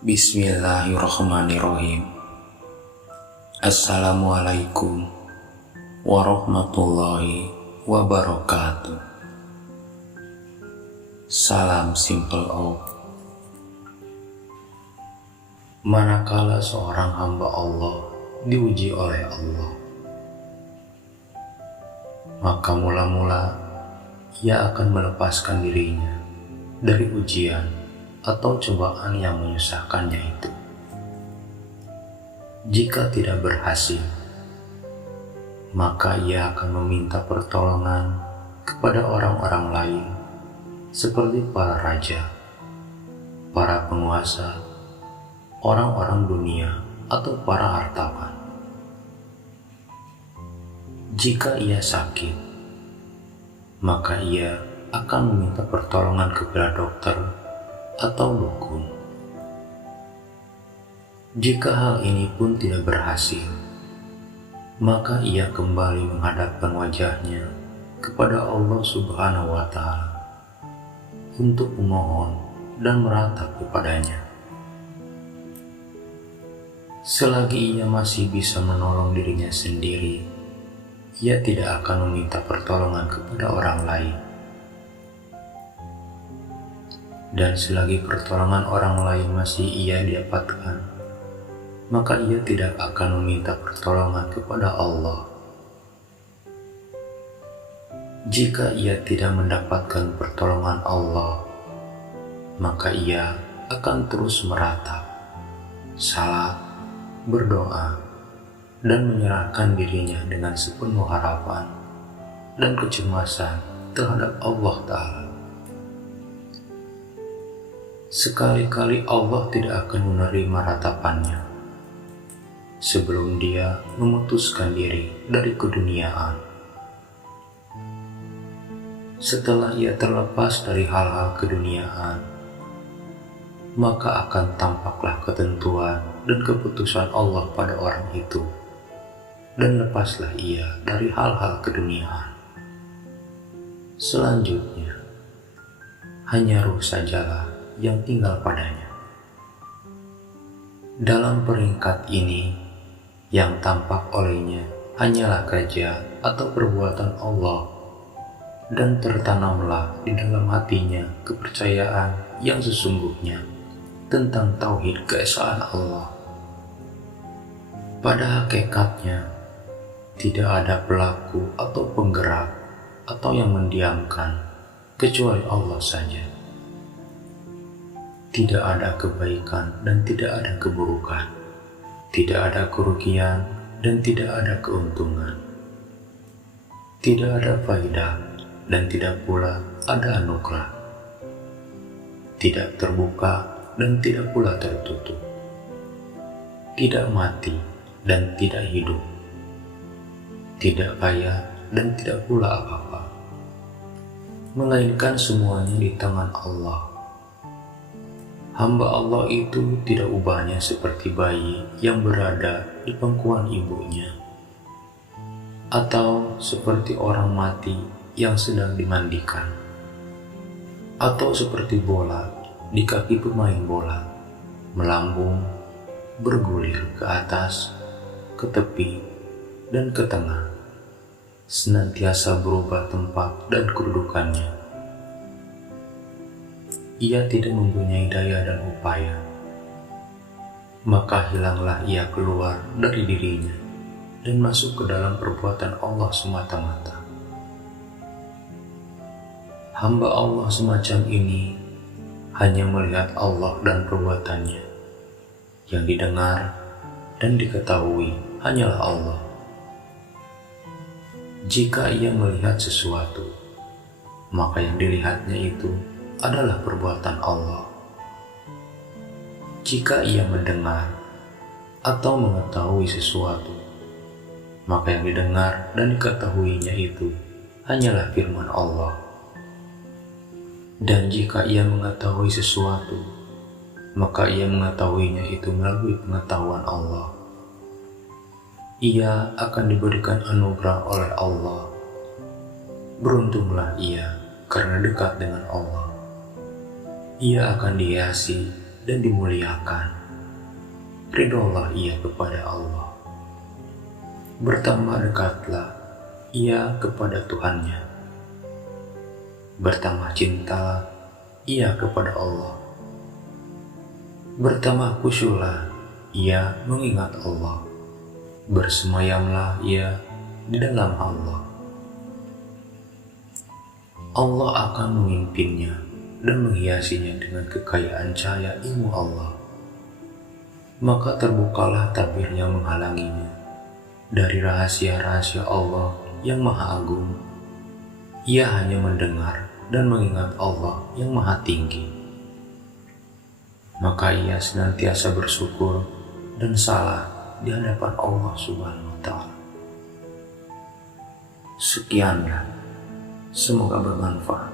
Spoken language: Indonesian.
Bismillahirrahmanirrahim. Assalamualaikum warahmatullahi wabarakatuh. Salam Simple Oak. Manakala seorang hamba Allah diuji oleh Allah, maka mula-mula ia akan melepaskan dirinya dari ujian atau cobaan yang menyusahkannya itu. Jika tidak berhasil, maka ia akan meminta pertolongan kepada orang-orang lain seperti para raja, para penguasa, orang-orang dunia, atau para hartawan. Jika ia sakit, maka ia akan meminta pertolongan kepada dokter atau dukun. Jika hal ini pun tidak berhasil, maka ia kembali menghadapkan wajahnya kepada Allah Subhanahu wa Ta'ala untuk memohon dan meratap kepadanya. Selagi ia masih bisa menolong dirinya sendiri, ia tidak akan meminta pertolongan kepada orang lain. Dan selagi pertolongan orang lain masih ia dapatkan, maka ia tidak akan meminta pertolongan kepada Allah. Jika ia tidak mendapatkan pertolongan Allah, maka ia akan terus meratap, salat, berdoa, dan menyerahkan dirinya dengan sepenuh harapan dan kecemasan terhadap Allah Ta'ala. Sekali-kali Allah tidak akan menerima ratapannya sebelum dia memutuskan diri dari keduniaan. Setelah ia terlepas dari hal-hal keduniaan, maka akan tampaklah ketentuan dan keputusan Allah pada orang itu, dan lepaslah ia dari hal-hal keduniaan. Selanjutnya, hanya ruh sajalah yang tinggal padanya. Dalam peringkat ini, yang tampak olehnya hanyalah kerja atau perbuatan Allah, dan tertanamlah di dalam hatinya kepercayaan yang sesungguhnya tentang tauhid keesaan Allah. Pada hakikatnya, tidak ada pelaku atau penggerak atau yang mendiamkan kecuali Allah saja. Tidak ada kebaikan dan tidak ada keburukan, tidak ada kerugian dan tidak ada keuntungan, tidak ada faedah dan tidak pula ada anugerah, tidak terbuka dan tidak pula tertutup, tidak mati dan tidak hidup, tidak kaya dan tidak pula apa-apa, melainkan semuanya di tangan Allah. Hamba Allah itu tidak ubahnya seperti bayi yang berada di pangkuan ibunya, atau seperti orang mati yang sedang dimandikan, atau seperti bola di kaki pemain bola, melambung, bergulir ke atas, ke tepi, dan ke tengah, senantiasa berubah tempat dan kedudukannya. Ia tidak mempunyai daya dan upaya, maka hilanglah ia keluar dari dirinya dan masuk ke dalam perbuatan Allah semata-mata. Hamba Allah semacam ini hanya melihat Allah dan perbuatannya. Yang didengar dan diketahui hanyalah Allah. Jika ia melihat sesuatu, maka yang dilihatnya itu adalah perbuatan Allah. Jika ia mendengar atau mengetahui sesuatu, maka yang didengar dan diketahuinya itu hanyalah firman Allah. Dan jika ia mengetahui sesuatu, maka ia mengetahuinya itu melalui pengetahuan Allah. Ia akan diberikan anugerah oleh Allah. Beruntunglah ia karena dekat dengan Allah. Ia akan dihiasi dan dimuliakan. Ridholah ia kepada Allah. Bertambah dekatlah ia kepada Tuhannya. Bertambah cintalah ia kepada Allah. Bertambah khusyuklah ia mengingat Allah. Bersemayamlah ia di dalam Allah. Allah akan memimpinnya dan menghiasinya dengan kekayaan cahaya ilmu Allah. Maka terbukalah tabir yang menghalanginya dari rahasia-rahasia Allah yang Maha Agung. Ia hanya mendengar dan mengingat Allah yang Maha Tinggi. Maka ia senantiasa bersyukur dan salah di hadapan Allah Subhanahu wa Ta'ala. Sekianlah, semoga bermanfaat.